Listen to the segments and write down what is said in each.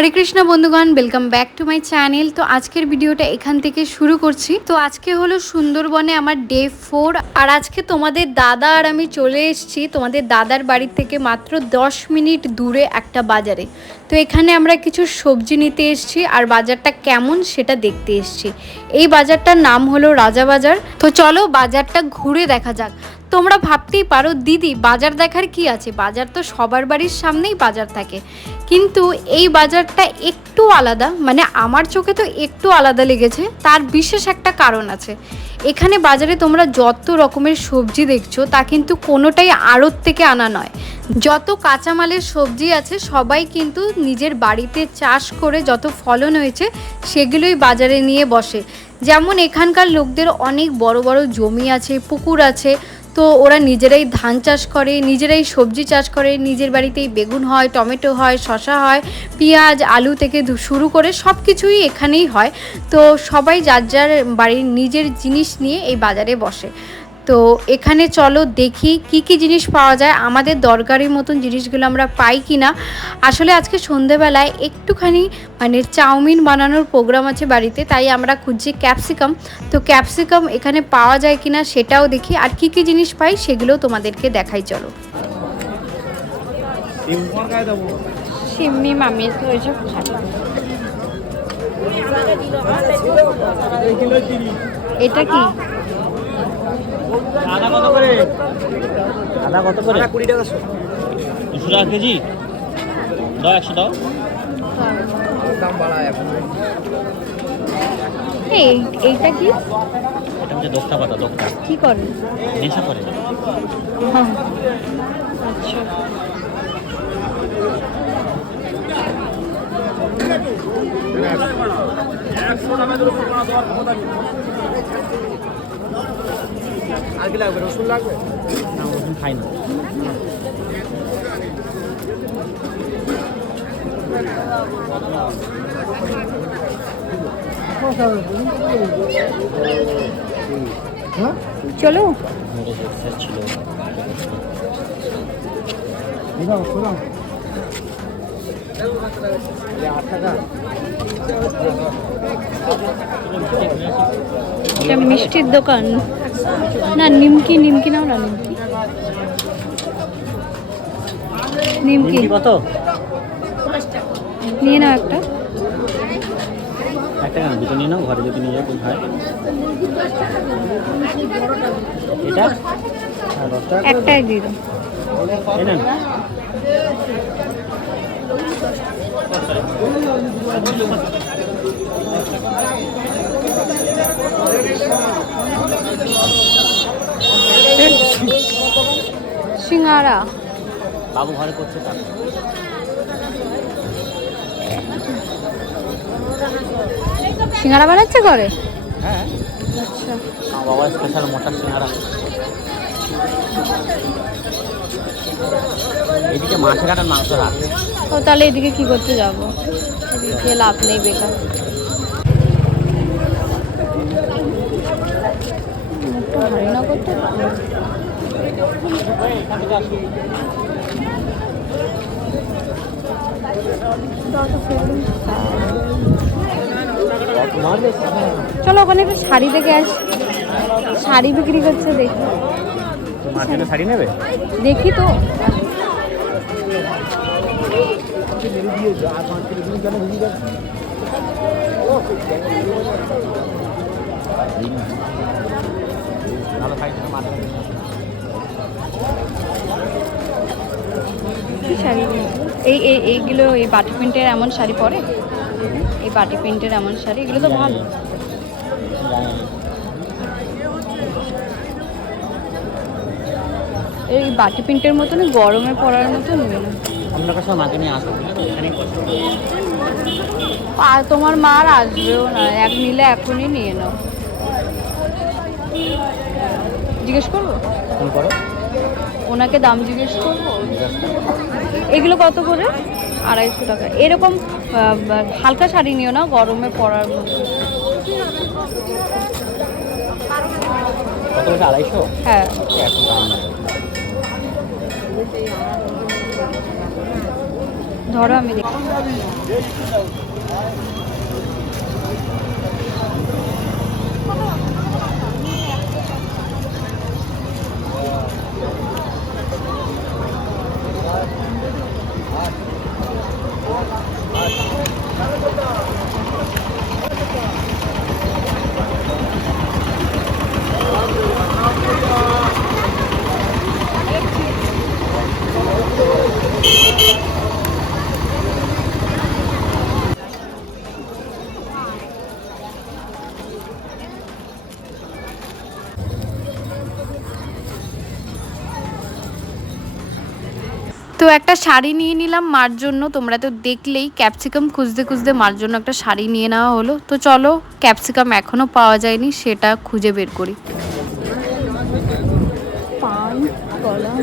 হরে কৃষ্ণ বন্ধুগণ welcome back to my channel তো আজকের ভিডিওটা এখান থেকে শুরু করছি। তো আজকে হলো সুন্দরবনে আমার ডে ফোর আর আজকে তোমাদের দাদা আর আমি চলে এসেছি তোমাদের দাদার বাড়ি থেকে মাত্র দশ মিনিট দূরে একটা বাজারে। তো এখানে আমরা কিছু সবজি নিতে এসেছি, আর বাজারটা কেমন সেটা দেখতে এসেছি। এই বাজারটার নাম হলো রাজা বাজার। তো চলো বাজারটা ঘুরে দেখা যাক। তোমরা ভাবতেই পারো, দিদি, বাজার দেখার কি আছে? বাজার তো সবার বাড়ির সামনেই বাজার থাকে। কিন্তু এই বাজারটা একটু আলাদা মানে আমার চোখে তো একটু আলাদা লেগেছে, তার বিশেষ একটা কারণ আছে। এখানে বাজারে তোমরা যত রকমের সবজি দেখছ, তা কিন্তু কোনোটাই আড়ত থেকে আনা নয়। যত কাঁচামালের সবজি আছে, সবাই কিন্তু নিজের বাড়িতে চাষ করে যত ফলন হয়েছে, সেগুলোই বাজারে নিয়ে বসে। যেমন এখানকার লোকদের অনেক বড় বড় জমি আছে, পুকুর আছে তো ওরা নিজেরাই ধান চাষ করে, নিজেরাই সবজি চাষ করে, নিজের বাড়িতেই বেগুন হয়, টমেটো হয় শশা হয়, পেঁয়াজ, আলু থেকে শুরু করে সব কিছুই এখানেই হয়। তো সবাই যার যার বাড়ির নিজের জিনিস নিয়ে এই বাজারে বসে। তো এখানে চলো দেখি কি কি জিনিস পাওয়া যায়। আমাদের দরকারি মতন জিনিসগুলো আমরা পাই কি না আসলে আজকে সন্ধেবেলায় একটুখানি মানে চাউমিন বানানোর প্রোগ্রাম আছে বাড়িতে, তাই আমরা খুঁজছি ক্যাপসিকাম তো ক্যাপসিকাম এখানে পাওয়া যায় কি না সেটাও দেখি, আর কি কি জিনিস পাই সেগুলোও তোমাদেরকে দেখাই, চলো। এটা কি? আদা কত করে? আদা কত করে কুড়ি টাকা দুশো টাকা কেজি? দাও একশো দাও। দাম বাড়ায় এখন এই এইটা কি? এটা হচ্ছে দোক্তা পাতা দোক্তা। কি করে? নেশা করে। হ্যাঁ। আচ্ছা। আর কি লাগবে? রসুন লাগবে? না ওরকম খাই না। চলো। মোটো ছিল এটা মিষ্টির দোকান। না নিমকি নিমকি নাও না নিমকি। নিমকি। কত? নিয়ে নাও একটা। একটা কেন দুটো নিয়ে নাও ঘরে যদি নিয়ে যাও খুব ভাই এটা? দশ টাকা করে একটাই দাও। সিঙ্গারা। বাবু ঘরে করছে তার সিঙ্গারা বানাচ্ছে ঘরে? হ্যাঁ। আচ্ছা। বাবা স্পেশাল মোটা সিঙ্গারা। এদিকে মাছ কাটার মাংস হাট ও তাহলে এদিকে কি করতে যাব? এদিকে লাভ নেই বেকার। করতে চলো ওখানে একটু শাড়ি দেখে আস। শাড়ি বিক্রি করছে দেখি। শাড়ি নেবে? দেখি তো। শাড়ি এই, এইগুলো, এই বাটি প্রিন্টের এমন শাড়ি পরে? এই বাটি প্রিন্টের এমন শাড়ি, এগুলো তো ভালো জানি না। এই বাটি প্রিন্টের মতন গরমে পরার মতো নেবে না পছন্দ আর তোমার মা আর আসবেও না এক নিলে এখনই নিয়ে নাও। জিজ্ঞেস করব? ওনাকে দাম জিজ্ঞেস করব? এগুলো কত করে? আড়াইশো টাকা। এরকম হালকা শাড়ি নিও না গরমে পরার মতো আড়াইশো? হ্যাঁ। ধরো আমি দেখি। একটা শাড়ি নিয়ে নিলাম মার জন্য। তোমরা তো দেখলেই ক্যাপসিকাম খুঁজতে খুঁজতে মার জন্য একটা শাড়ি নিয়ে নেওয়া হলো। তো চলো ক্যাপসিকাম এখনও পাওয়া যায়নি সেটা খুঁজে বের করি। পান কলা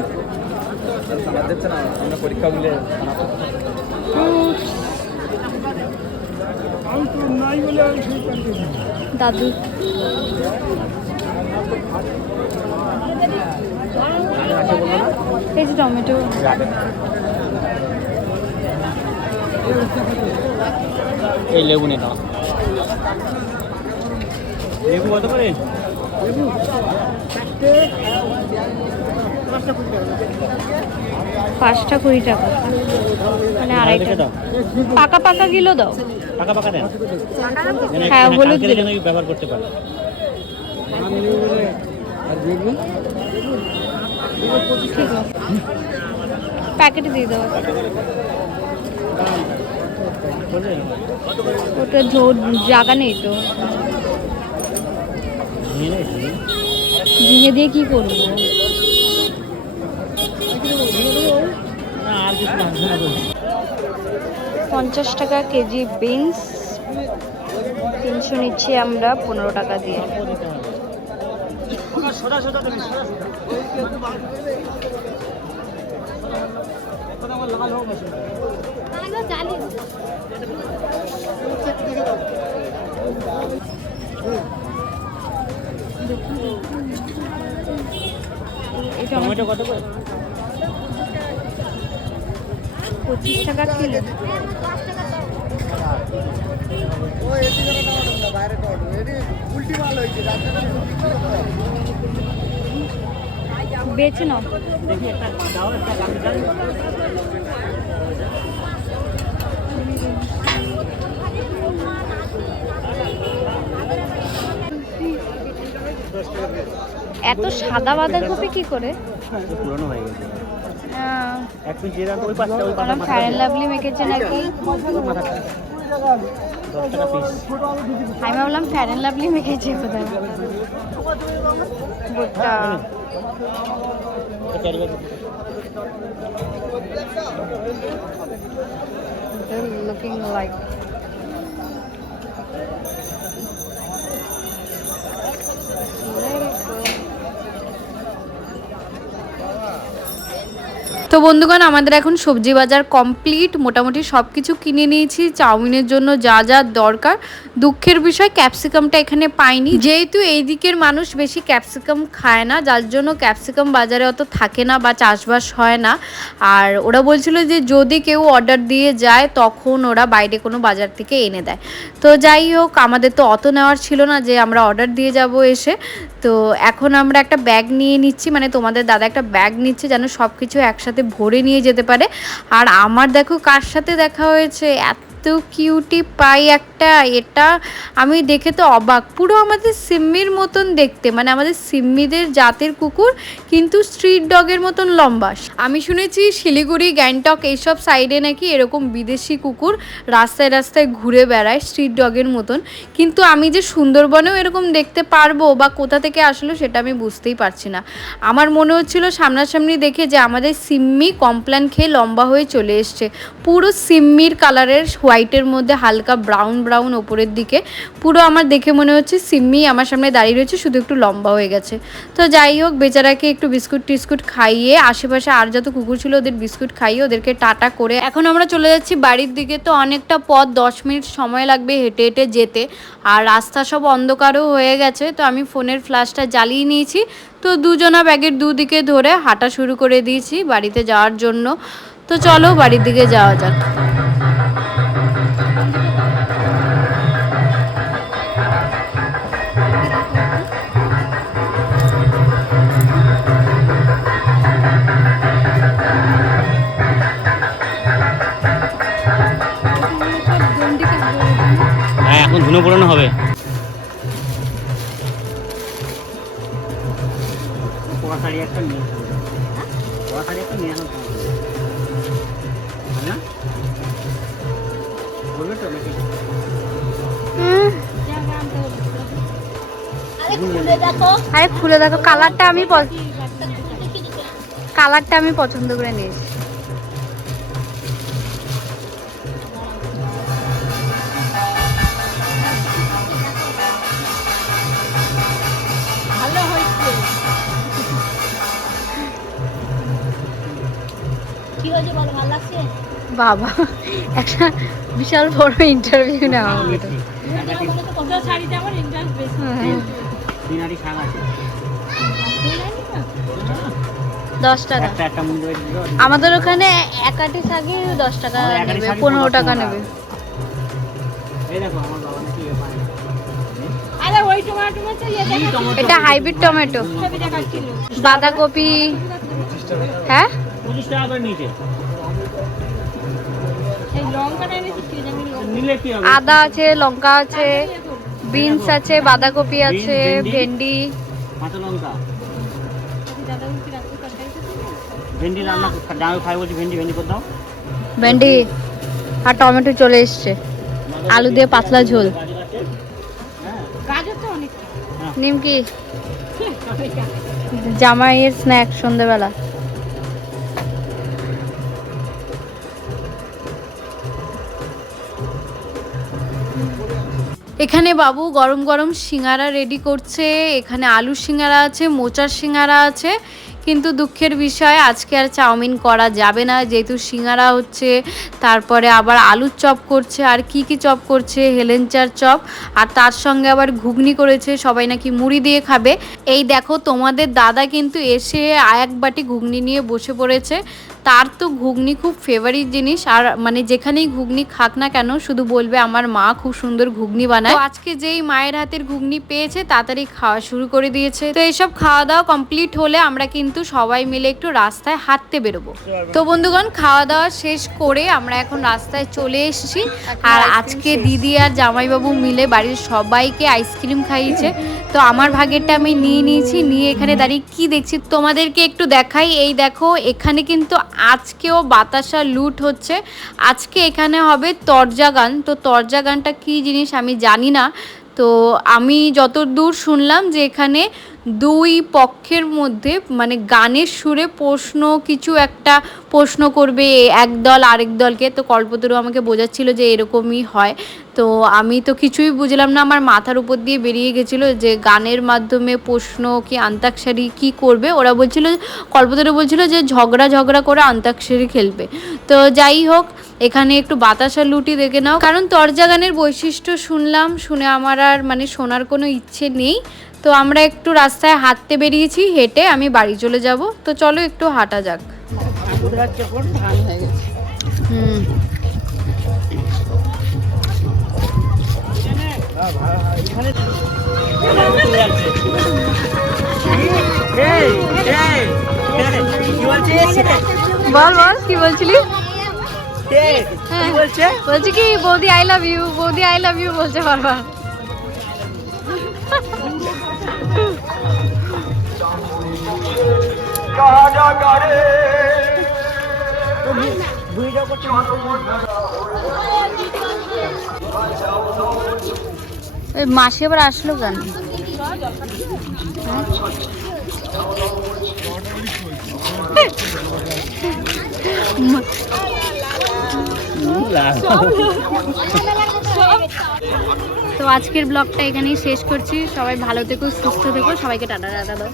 দাদু। এই যে টমেটো। এই লেবু নিয়ে নাও। লেবু কত করে? পাঁচটা কুড়ি টাকা। মানে আড়াইটা পাকা পাকা কিলো দাও। পাকা পাকা দেন। হ্যাঁ, হলুদ দিলে। যেন ব্যবহার করতে পারে। ঠিক প্যাকেটে দিয়ে দেবো ওটা জায়গা নেই তো। ঝিঙে দিয়ে কি করব। পঞ্চাশ টাকা কেজি বিনস তিনশো নিচ্ছি আমরা, পনেরো টাকা দিয়ে সোজা সোজা দেবে, সোজা সোজা। এটা টমেটো কত করে? পঁচিশ টাকা কিলো। বেছে নাও। দেখি একটা দাও একটা এত সাদা বাঁধাকপি কি করে? এটা পুরনো হয়ে গেছে। দিয়ে দাও তো ওই পাশটা ওই পাশটা ওরা লাভলি মেখেছে নাকি? আমি ভাবলাম ফ্যারেন লাভলি মেখেছে কোথায় ভুট্টা looking ব্যাগ তো বন্ধুগণ, আমাদের এখন সবজি বাজার কমপ্লিট মোটামুটি সব কিছু কিনে নিয়েছি, চাউমিনের জন্য যা যা দরকার। দুঃখের বিষয় ক্যাপসিকামটা এখানে পাইনি। যেহেতু এই দিকের মানুষ বেশি ক্যাপসিকাম খায় না, যার জন্য ক্যাপসিকাম বাজারে অত থাকে না বা চাষবাস হয় না। আর ওরা বলছিল যে, যদি কেউ অর্ডার দিয়ে যায়, তখন ওরা বাইরে কোনো বাজার থেকে এনে দেয়। তো যাই হোক, আমাদের তো অত নেওয়ার ছিল না যে, আমরা অর্ডার দিয়ে যাব এসে। তো এখন আমরা একটা ব্যাগ নিয়ে নিচ্ছি মানে তোমাদের দাদা একটা ব্যাগ নিচ্ছে যেন সব কিছু একসাথে ভরে নিয়ে যেতে পারে। আর আমার দেখো কার সাথে দেখা হয়েছে? এত কিউটি পাই একটা, এটা আমি দেখে তো অবাক। পুরো আমাদের সিম্মির মতন দেখতে মানে আমাদের সিম্মিদের জাতের কুকুর কিন্তু স্ট্রিট ডগের মতন লম্বা। আমি শুনেছি শিলিগুড়ি, গ্যাংটক এইসব সাইডে নাকি এরকম বিদেশি কুকুর রাস্তায় রাস্তায় ঘুরে বেড়ায় স্ট্রিট ডগের মতন। কিন্তু আমি যে সুন্দরবনেও এরকম দেখতে পারব বা কোথা থেকে আসলো সেটা আমি বুঝতেই পারছি না। আমার মনে হচ্ছিল সামনাসামনি দেখে যে আমাদের সিম্মি কমপ্ল্যান খেয়ে লম্বা হয়ে চলে এসছে। পুরো সিম্মির কালারের হোয়াইটের মধ্যে হালকা ব্রাউন ব্রাউন ওপরের দিকে। পুরো আমার দেখে মনে হচ্ছে সিম্মি আমার সামনে দাঁড়িয়ে রয়েছে, শুধু একটু লম্বা হয়ে গেছে। তো যাই হোক, বেচারাকে একটু বিস্কুট টিস্কুট খাইয়ে আশেপাশে আর যত কুকুর ছিল ওদের বিস্কুট খাইয়ে ওদেরকে টাটা করে এখন আমরা চলে যাচ্ছি বাড়ির দিকে। তো অনেকটা পথ, দশ মিনিট সময় লাগবে হেঁটে হেঁটে যেতে। আর রাস্তা সব অন্ধকারও হয়ে গেছে, তো আমি ফোনের ফ্ল্যাশটা জ্বালিয়ে নিয়েছি। তো দুজনা ব্যাগের দুদিকে ধরে হাঁটা শুরু করে দিয়েছি বাড়িতে যাওয়ার জন্য। তো চলো বাড়ির দিকে যাওয়া যাক। হ্যাঁ এখন ধুনো পোড়ানো হবে। আরে খুলে দেখো কালারটা আমি কালারটা আমি পছন্দ করে নিয়েছি। বাবা একটা বিশাল বড় ইন্টারভিউ নেওয়া হলো। আড়ি শাক আছে। দশ টাকা। আমাদের ওখানে একাটি শাকে দশ টাকা নেবে পনেরো টাকা। নেবে? এটা হাইব্রিড টমেটো বাঁধাকপি। হ্যাঁ? পঁচিশ টাকা করে নিচে আদা আছে লঙ্কা আছে। বিনস আছে বাঁধাকপি আছে ভেন্ডি। ভেন্ডি। কাঁচা লঙ্কা। ভেন্ডি রান্না ডাঙে খাই বলছি ভেন্ডি ভেন্ডি করে দাও। ভেন্ডি আর টমেটো চলে এসছে। আলু দিয়ে পাতলা ঝোল? হ্যাঁ। নিমকি। জামাইয়ের স্ন্যাক সন্ধ্যেবেলা। এখানে বাবু গরম গরম সিঙ্গারা রেডি করছে এখানে আলু সিঙ্গারা আছে মোচার সিঙ্গারা আছে কিন্তু দুঃখের বিষয়, আজকে আর চাউমিন করা যাবে না। যেহেতু সিঙ্গারা হচ্ছে, তারপরে আবার আলুর চপ করছে। আর কি কি চপ করছে? হেলেঞ্চার চপ। আর তার সঙ্গে আবার ঘুগনি করেছে। সবাই নাকি মুড়ি দিয়ে খাবে। এই দেখো, তোমাদের দাদা কিন্তু এসে এক বাটি ঘুগনি নিয়ে বসে পড়েছে। তার তো ঘুগনি খুব ফেভারিট জিনিস। আর মানে যেখানেই ঘুগনি খাক না কেন, শুধু বলবে, আমার মা খুব সুন্দর ঘুগনি বানায়। আজকে যেই মায়ের হাতের ঘুগনি পেয়েছে, তাড়াতাড়ি খাওয়া শুরু করে দিয়েছে। তো এইসব খাওয়া দাওয়া কমপ্লিট হলে আমরা কিন্তু সবাই মিলে একটু রাস্তায় হাঁটতে বেরোবো। তো বন্ধুগণ খাওয়া দাওয়া শেষ করে আমরা এখন রাস্তায় চলে এসেছি। আর আজকে দিদি আর জামাইবাবু মিলে বাড়ির সবাইকে আইসক্রিম খাইয়েছে। তো আমার ভাগেরটা আমি নিয়ে নিয়েছি। নিয়ে এখানে দাঁড়িয়ে কি দেখছি তোমাদেরকে একটু দেখাই। এই দেখো এখানে কিন্তু আজকেও বাতাসা লুট হচ্ছে। আজকে এখানে হবে তরজা গান। তো তরজা গানটা কী জিনিস আমি জানি না। তো আমি যতদূর শুনলাম যে এখানে দুই পক্ষের মধ্যে মানে গানের সুরে প্রশ্ন, কিছু একটা প্রশ্ন করবে এক দল আরেক দলকে। তো কল্পতরু আমাকে বোঝাচ্ছিল যে এরকমই হয়। তো আমি তো কিছুই বুঝলাম না, আমার মাথার উপর দিয়ে বেরিয়ে গেছিল যে গানের মাধ্যমে প্রশ্ন কি আন্তাক্ষরী কি করবে। ওরা বলছিল, কল্পতরু বলছিল যে ঝগড়া ঝগড়া করে আন্তাক্ষরী খেলবে। তো যাই হোক, এখানে একটু বাতাসা লুটি দেখে নাও। কারণ তরজা গানের বৈশিষ্ট্য শুনলাম, শুনে আমার আর মানে শোনার কোনো ইচ্ছে নেই। তো আমরা একটু রাস্তায় হাঁটতে বেরিয়েছি হেঁটে আমি বাড়ি চলে যাব। তো চলো একটু হাঁটা যাক। হুম বল বল কি বলছিলি? হ্যাঁ। বলছি কি বৌদি আই লাভ ইউ বৌদি আই লাভ ইউ বলছে বারবার। মাসি আবার আসলো কেন? তো আজকের ব্লগটা এখানেই শেষ করছি। সবাই ভালো থেকো, সুস্থ থেকো, সবাইকে টাটা টাটা দাও